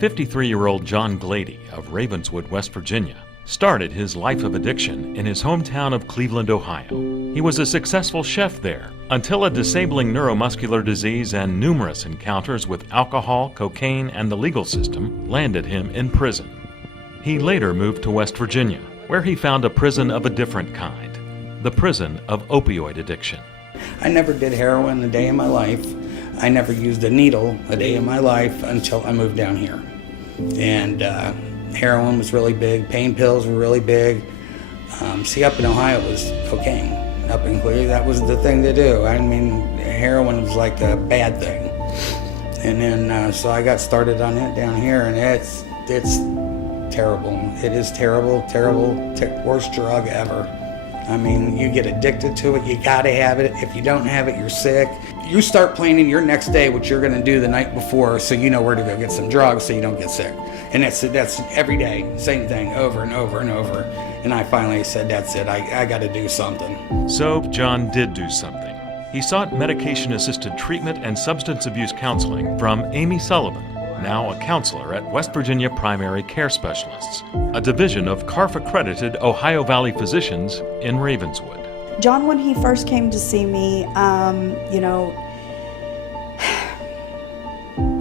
53-year-old John Glady of Ravenswood, West Virginia, started his life of addiction in his hometown of Cleveland, Ohio. He was a successful chef there until a disabling neuromuscular disease and numerous encounters with alcohol, cocaine, and the legal system landed him in prison. He later moved to West Virginia, where he found a prison of a different kind, the prison of opioid addiction. I never did heroin a day in my life. I never used a needle a day in my life until I moved down here. And heroin was really big, pain pills were really big. See, up in Ohio it was cocaine. Up in Cleveland, that was the thing to do. I mean, heroin was like a bad thing. And then, so I got started on it down here, and it's terrible. It is terrible, worst drug ever. I mean, you get addicted to it, you gotta have it. If you don't have it, you're sick. You start planning your next day, what you're gonna do the night before, so you know where to go get some drugs so you don't get sick. And that's every day, same thing, over and over and over. And I finally said, that's it, I gotta do something. So John did do something. He sought medication-assisted treatment and substance abuse counseling from Amy Sullivan, now a counselor at West Virginia Primary Care Specialists, a division of CARF-accredited Ohio Valley Physicians in Ravenswood. John, when he first came to see me,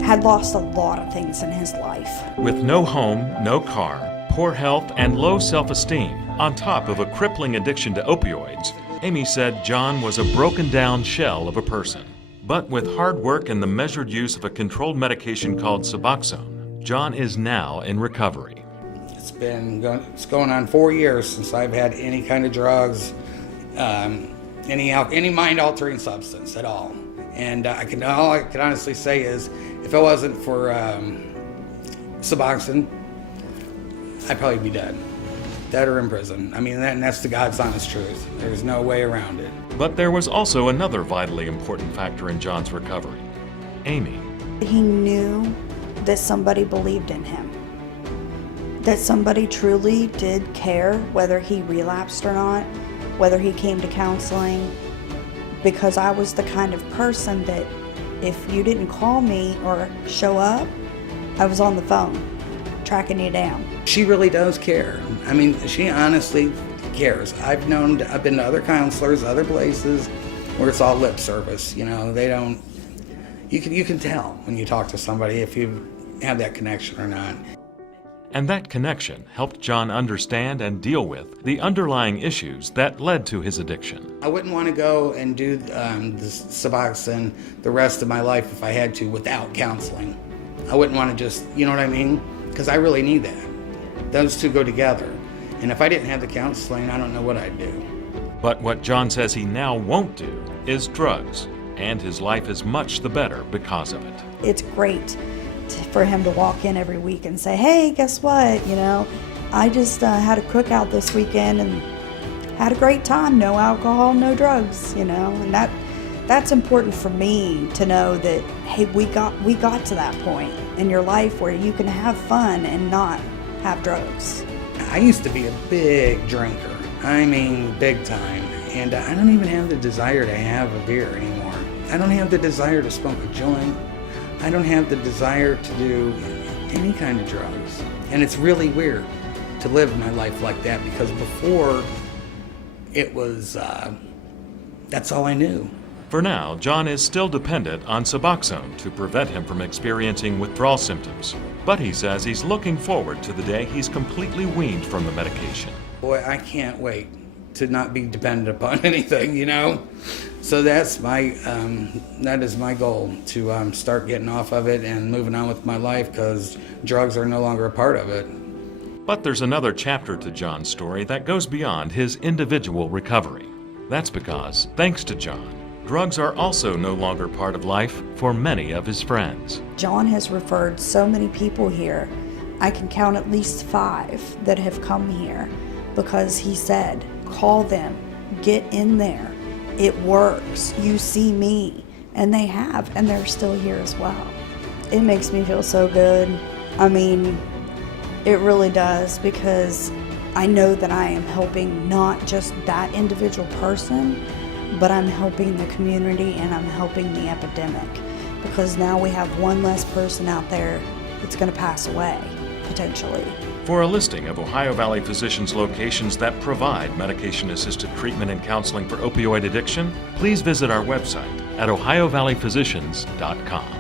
had lost a lot of things in his life. With no home, no car, poor health, and low self-esteem, on top of a crippling addiction to opioids, Amy said John was a broken-down shell of a person. But with hard work and the measured use of a controlled medication called Suboxone, John is now in recovery. It's going on 4 years since I've had any kind of drugs, any mind-altering substance at all. And all I can honestly say is, if it wasn't for Suboxone, I'd probably be dead or in prison. I mean, that's the God's honest truth. There's no way around it. But there was also another vitally important factor in John's recovery: Amy. He knew that somebody believed in him, that somebody truly did care whether he relapsed or not, whether he came to counseling, because I was the kind of person that if you didn't call me or show up, I was on the phone tracking you down. She really does care. I mean, she honestly cares. I've been to other counselors, other places where it's all lip service. You know, they don't, you can tell when you talk to somebody if you have that connection or not. And that connection helped John understand and deal with the underlying issues that led to his addiction. I wouldn't want to go and do the Suboxone the rest of my life if I had to without counseling. I wouldn't want to just, you know what I mean? Because I really need that. Those two go together. And if I didn't have the counseling, I don't know what I'd do. But what John says he now won't do is drugs, and his life is much the better because of it. It's great for him to walk in every week and say, hey, guess what? You know, I just had a cookout this weekend and had a great time. No alcohol, no drugs, you know, and that's important for me to know that, hey, we got to that point in your life where you can have fun and not have drugs. I used to be a big drinker. I mean, big time. And I don't even have the desire to have a beer anymore. I don't have the desire to smoke a joint. I don't have the desire to do any kind of drugs. And it's really weird to live my life like that, because before it was, that's all I knew. For now, John is still dependent on Suboxone to prevent him from experiencing withdrawal symptoms. But he says he's looking forward to the day he's completely weaned from the medication. Boy, I can't wait to not be dependent upon anything, you know? So that's that is my goal, to start getting off of it and moving on with my life, because drugs are no longer a part of it. But there's another chapter to John's story that goes beyond his individual recovery. That's because, thanks to John, drugs are also no longer part of life for many of his friends. John has referred so many people here. I can count at least 5 that have come here because he said, call them, get in there. It works. You see me. And they have, and they're still here as well. It makes me feel so good. I mean, it really does, because I know that I am helping not just that individual person, but I'm helping the community and I'm helping the epidemic, because now we have one less person out there it's going to pass away, potentially. For a listing of Ohio Valley Physicians locations that provide medication-assisted treatment and counseling for opioid addiction, please visit our website at ohiovalleyphysicians.com.